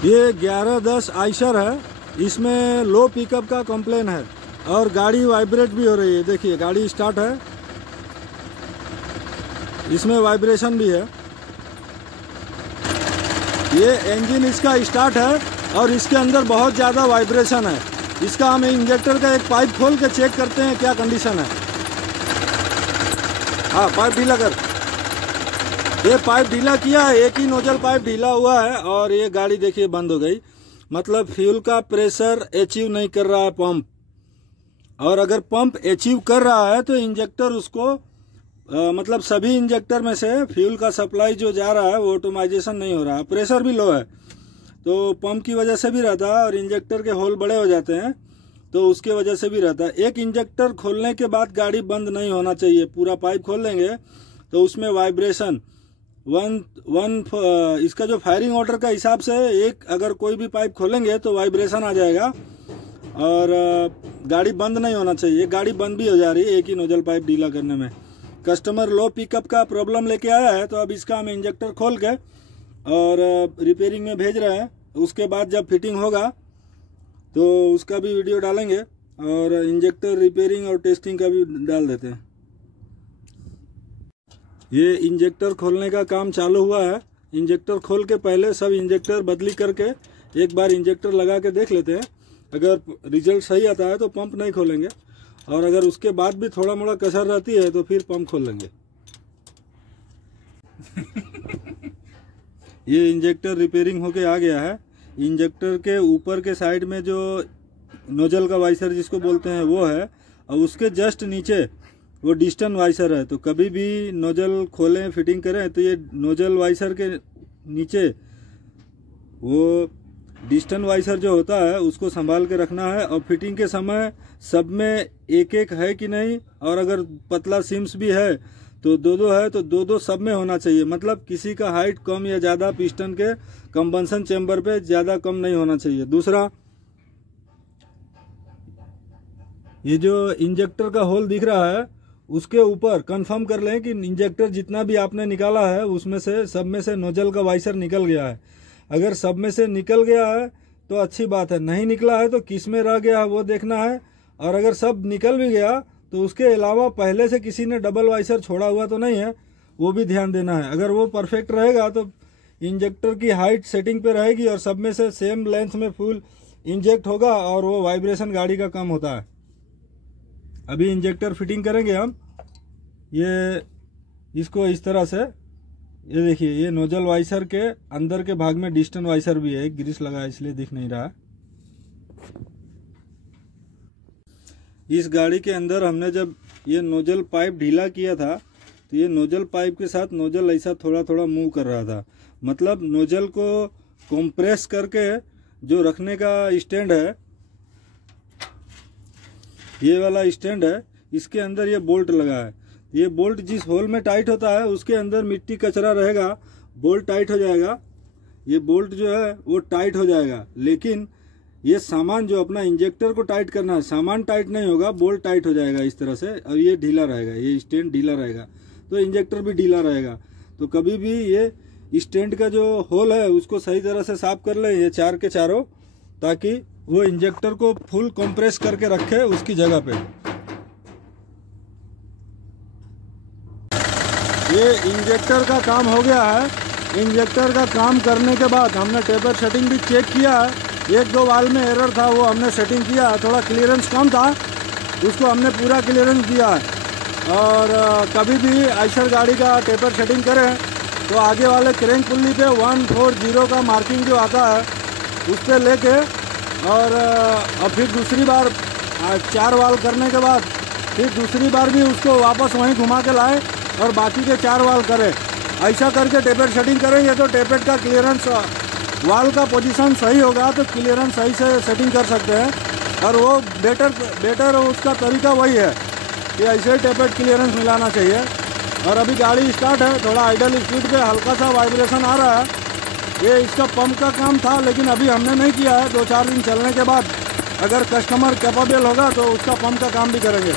ये 1110 आइशर है, इसमें लो पिकअप का कंप्लेन है और गाड़ी वाइब्रेट भी हो रही है। देखिए गाड़ी स्टार्ट है, इसमें वाइब्रेशन भी है। ये इंजन इसका स्टार्ट है और इसके अंदर बहुत ज़्यादा वाइब्रेशन है। इसका हम इंजेक्टर का एक पाइप खोल के चेक करते हैं क्या कंडीशन है। हाँ, पाइप ढीला कर। ये पाइप ढीला किया है, एक ही नोजल पाइप ढीला हुआ है और ये गाड़ी देखिए बंद हो गई। मतलब फ्यूल का प्रेशर अचीव नहीं कर रहा है पंप। और अगर पंप अचीव कर रहा है तो इंजेक्टर उसको मतलब सभी इंजेक्टर में से फ्यूल का सप्लाई जो जा रहा है वो ऑटोमाइजेशन नहीं हो रहा है। प्रेशर भी लो है तो पंप की वजह से भी रहता है और इंजेक्टर के होल बड़े हो जाते हैं तो उसके वजह से भी रहता है। एक इंजेक्टर खोलने के बाद गाड़ी बंद नहीं होना चाहिए। पूरा पाइप खोल लेंगे तो उसमें वाइब्रेशन इसका जो फायरिंग ऑर्डर का हिसाब से एक अगर कोई भी पाइप खोलेंगे तो वाइब्रेशन आ जाएगा और गाड़ी बंद नहीं होना चाहिए। गाड़ी बंद भी हो जा रही है एक ही नोजल पाइप ढीला करने में। कस्टमर लो पिकअप का प्रॉब्लम लेके आया है तो अब इसका हम इंजेक्टर खोल के और रिपेयरिंग में भेज रहे हैं। उसके बाद जब फिटिंग होगा तो उसका भी वीडियो डालेंगे और इंजेक्टर रिपेयरिंग और टेस्टिंग का भी डाल देते हैं। ये इंजेक्टर खोलने का काम चालू हुआ है। इंजेक्टर खोल के पहले सब इंजेक्टर बदली करके एक बार इंजेक्टर लगा के देख लेते हैं। अगर रिजल्ट सही आता है तो पंप नहीं खोलेंगे और अगर उसके बाद भी थोड़ा मोड़ा कसर रहती है तो फिर पंप खोल लेंगे। ये इंजेक्टर रिपेयरिंग होके आ गया है। इंजेक्टर के ऊपर के साइड में जो नोजल का वाइसर जिसको बोलते हैं वो है और उसके जस्ट नीचे वो डिस्टेंस वाइसर है। तो कभी भी नोजल खोलें फिटिंग करें तो ये नोजल वाइसर के नीचे वो डिस्टेंस वाइसर जो होता है उसको संभाल के रखना है। और फिटिंग के समय सब में एक एक है कि नहीं, और अगर पतला सिम्स भी है तो दो दो है तो दो दो सब में होना चाहिए। मतलब किसी का हाइट कम या ज़्यादा पिस्टन के कंबंसन चेंबर पे ज़्यादा कम नहीं होना चाहिए। दूसरा, ये जो इंजेक्टर का होल दिख रहा है उसके ऊपर कंफर्म कर लें कि इंजेक्टर जितना भी आपने निकाला है उसमें से सब में से नोजल का वाइसर निकल गया है। अगर सब में से निकल गया है तो अच्छी बात है, नहीं निकला है तो किस में रह गया है वो देखना है। और अगर सब निकल भी गया तो उसके अलावा पहले से किसी ने डबल वाइसर छोड़ा हुआ तो नहीं है, वो भी ध्यान देना है। अगर वो परफेक्ट रहेगा तो इंजेक्टर की हाइट सेटिंग पे रहेगी और सब में से सेम लेंथ में फुल इंजेक्ट होगा और वो वाइब्रेशन गाड़ी का कम होता है। अभी इंजेक्टर फिटिंग करेंगे हम। ये इसको इस तरह से, ये देखिए ये नोजल वाइसर के अंदर के भाग में डिस्टेंस वाइसर भी है, एक ग्रीस लगा है इसलिए दिख नहीं रहा। इस गाड़ी के अंदर हमने जब ये नोजल पाइप ढीला किया था तो ये नोजल पाइप के साथ नोजल ऐसा थोड़ा थोड़ा मूव कर रहा था। मतलब नोजल को कंप्रेस करके जो रखने का स्टैंड है, ये वाला स्टैंड है, इसके अंदर ये बोल्ट लगा है। ये बोल्ट जिस होल में टाइट होता है उसके अंदर मिट्टी कचरा रहेगा, बोल्ट टाइट हो जाएगा। ये बोल्ट जो है वो टाइट हो जाएगा, लेकिन ये सामान जो अपना इंजेक्टर को टाइट करना है, सामान टाइट नहीं होगा, बोल्ट टाइट हो जाएगा इस तरह से और ये ढीला रहेगा, ये स्टैंड ढीला रहेगा तो इंजेक्टर भी ढीला रहेगा। तो कभी भी ये स्टैंड का जो होल है उसको सही तरह से साफ कर ले, ये चार के चारों, ताकि वो इंजेक्टर को फुल कंप्रेस करके रखे उसकी जगह पे। ये इंजेक्टर का काम हो गया है। इंजेक्टर का काम करने के बाद हमने टेपर सेटिंग भी चेक किया है। एक दो वाल में एरर था, वो हमने सेटिंग किया है। थोड़ा क्लियरेंस कम था, उसको हमने पूरा क्लियरेंस दिया है। और कभी भी आइशर गाड़ी का टेपर सेटिंग करें तो आगे वाले क्रैंक पुल्ली पे 140 का मार्किंग जो आता है उस पर लेके और फिर दूसरी बार 4 वाल करने के बाद फिर दूसरी बार भी उसको वापस वहीं घुमा के लाए और बाकी के 4 वाल करें। ऐसा करके टेपर सेटिंग करेंगे तो टेपर का क्लियरेंस, वाल का पोजीशन सही होगा तो क्लियरेंस सही से सेटिंग कर सकते हैं। और वो बेटर उसका तरीका वही है कि ऐसे ही टेपर क्लियरेंस मिलाना चाहिए। और अभी गाड़ी स्टार्ट है, थोड़ा आइडल स्पीड पे हल्का सा वाइब्रेशन आ रहा है। ये इसका पंप का काम था लेकिन अभी हमने नहीं किया है। 2-4 दिन चलने के बाद अगर कस्टमर कैपेबल होगा तो उसका पंप का काम भी करेंगे।